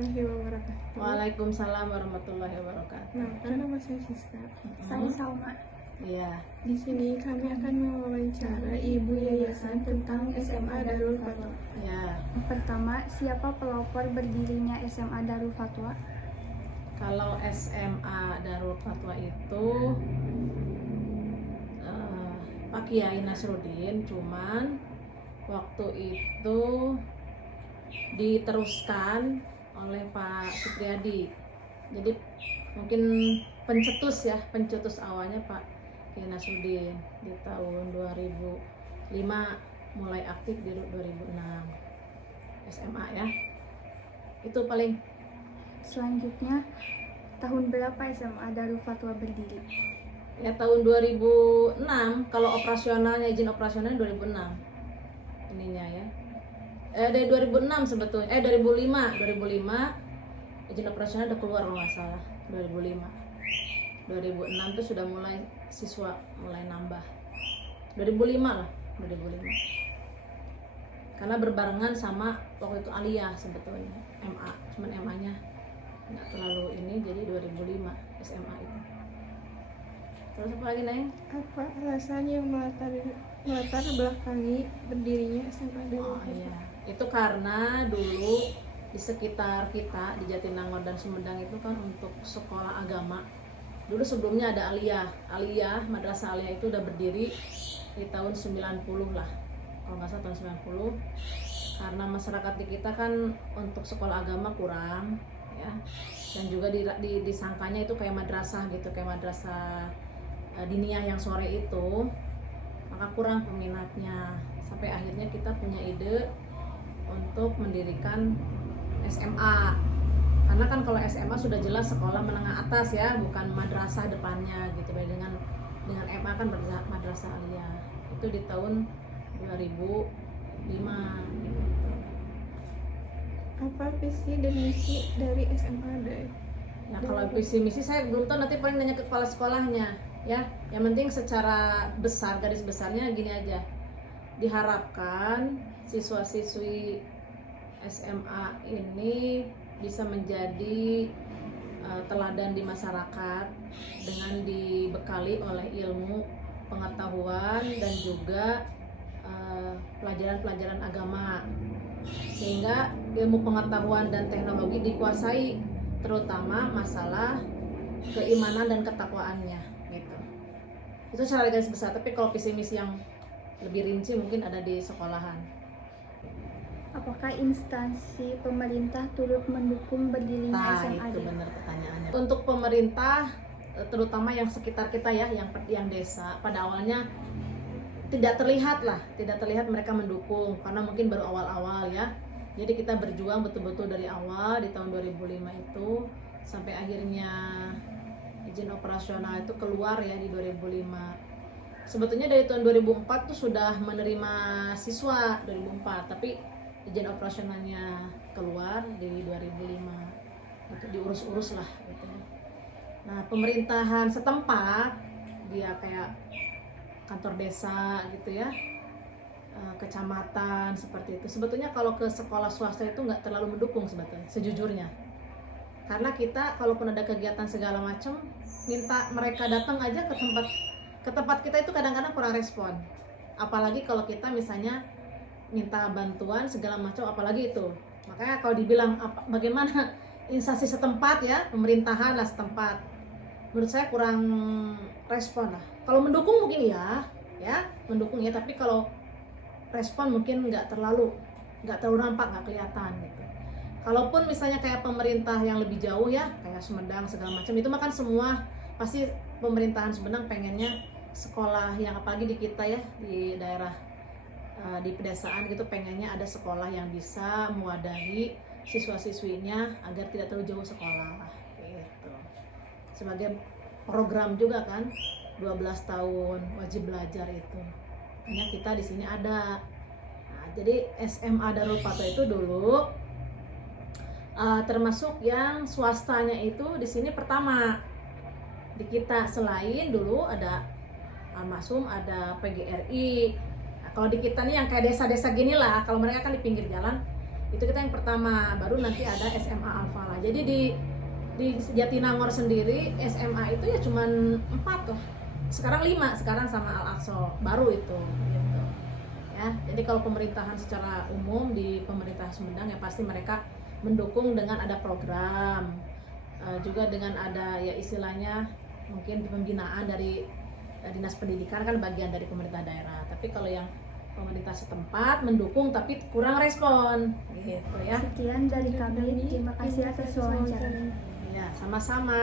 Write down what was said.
warahmatullahi wabarakatuh. Waalaikumsalam warahmatullahi wabarakatuh. Nah, nama saya Siska. Saya Salma. Iya. Di sini kami akan mewawancara ibu yayasan tentang SMA Darul Fatwa. Ya. Pertama, siapa pelopor berdirinya SMA Darul Fatwa? Kalau SMA Darul Fatwa itu Pak Kiai Nasruddin, cuman waktu itu diteruskan oleh Pak Supriyadi. Jadi mungkin pencetus awalnya Pak Kiai Nasruddin di tahun 2005, mulai aktif di 2006 SMA ya. Itu paling. Selanjutnya, tahun berapa SMA Darul Fatwa berdiri? Ya tahun 2006, kalau operasionalnya, izin operasionalnya 2006 ininya ya. Dari 2006 sebetulnya, 2005 izin operasional udah keluar kalau nggak salah. 2006 itu sudah mulai siswa mulai nambah. 2005 lah, 2005. Karena berbarengan sama waktu itu aliyah sebetulnya, MA, cuman MA-nya nggak terlalu ini, jadi 2005 SMA itu. Terus apa lagi, Neng? Apa alasan yang melatar belakangi berdirinya SMA Darul Oh Fatwa? iya, itu karena dulu di sekitar kita di Jatinangor dan Sumedang itu kan untuk sekolah agama. Dulu sebelumnya ada aliyah, madrasah aliyah itu udah berdiri di tahun 90 lah. Kalau nggak salah tahun 90. Karena masyarakat di kita kan untuk sekolah agama kurang ya. Dan juga disangkanya itu kayak madrasah gitu, kayak madrasah diniyah yang sore itu, maka kurang peminatnya. Sampai akhirnya kita punya ide untuk mendirikan SMA. Karena kan kalau SMA sudah jelas sekolah menengah atas ya, bukan madrasah depannya gitu. Beda dengan MA kan madrasah aliyah. Itu di tahun 2005 gitu. Apa visi dan misi dari SMA Darul? Ya kalau visi misi saya belum tahu, nanti paling nanya ke kepala sekolahnya ya. Yang penting secara besar, garis besarnya gini aja. Diharapkan siswa-siswi SMA ini bisa menjadi teladan di masyarakat dengan dibekali oleh ilmu, pengetahuan dan juga pelajaran-pelajaran agama, sehingga ilmu pengetahuan dan teknologi dikuasai, terutama masalah keimanan dan ketakwaannya gitu. Itu secara garis besar. Tapi kalau visi misi yang lebih rinci mungkin ada di sekolahan. Apakah instansi pemerintah turut mendukung berdirinya SMA Itu Darul? benar pertanyaannya. Untuk pemerintah, terutama yang sekitar kita ya, yang desa, pada awalnya tidak terlihat mereka mendukung karena mungkin baru awal-awal ya. Jadi kita berjuang betul-betul dari awal di tahun 2005 itu sampai akhirnya izin operasional itu keluar ya di 2005. Sebetulnya dari tahun 2004 tuh sudah menerima siswa 2004, tapi izin operasionalnya keluar di 2005. Itu diurus-urus lah gitu. Nah, pemerintahan setempat dia kayak kantor desa gitu ya, kecamatan seperti itu. Sebetulnya kalau ke sekolah swasta itu nggak terlalu mendukung sebetulnya, sejujurnya. Karena kita kalaupun ada kegiatan segala macam, minta mereka datang aja ke tempat kita itu kadang-kadang kurang respon. Apalagi kalau kita misalnya minta bantuan segala macam, apalagi itu. Makanya kalau dibilang bagaimana instansi setempat ya, pemerintahan lah setempat, menurut saya kurang respon lah. Kalau mendukung mungkin ya mendukung ya, tapi kalau respon mungkin nggak terlalu nampak, nggak kelihatan gitu. Kalaupun misalnya kayak pemerintah yang lebih jauh ya, kayak Sumedang segala macam, itu makan semua pasti pemerintahan Sumedang pengennya sekolah yang apalagi di kita ya, di daerah di pedesaan gitu, pengennya ada sekolah yang bisa mewadahi siswa-siswinya agar tidak terlalu jauh sekolah gitu. Sebagai program juga kan 12 tahun wajib belajar itu. Hanya kita di sini ada. Nah, jadi SMA Darul Fatwa itu dulu termasuk yang swastanya itu di sini pertama di kita. Selain dulu ada Al-Masum, ada PGRI. Nah, kalau di kita nih yang kayak desa-desa gini lah, kalau mereka kan di pinggir jalan, Itu kita yang pertama, baru nanti ada SMA Al-Falah. Jadi di Jatinangor sendiri SMA itu ya cuman 4 lah. Sekarang 5, sekarang sama Al-Aqsa baru itu gitu. Ya, jadi kalau pemerintahan secara umum di pemerintah Sumedang ya pasti mereka mendukung dengan ada program, juga dengan ada ya istilahnya mungkin pembinaan dari dinas pendidikan kan bagian dari pemerintah daerah. Tapi kalau yang pemerintah setempat mendukung tapi kurang respon gitu ya. Sekian dari kami, terima kasih atas wawancaranya. Ya, sama-sama.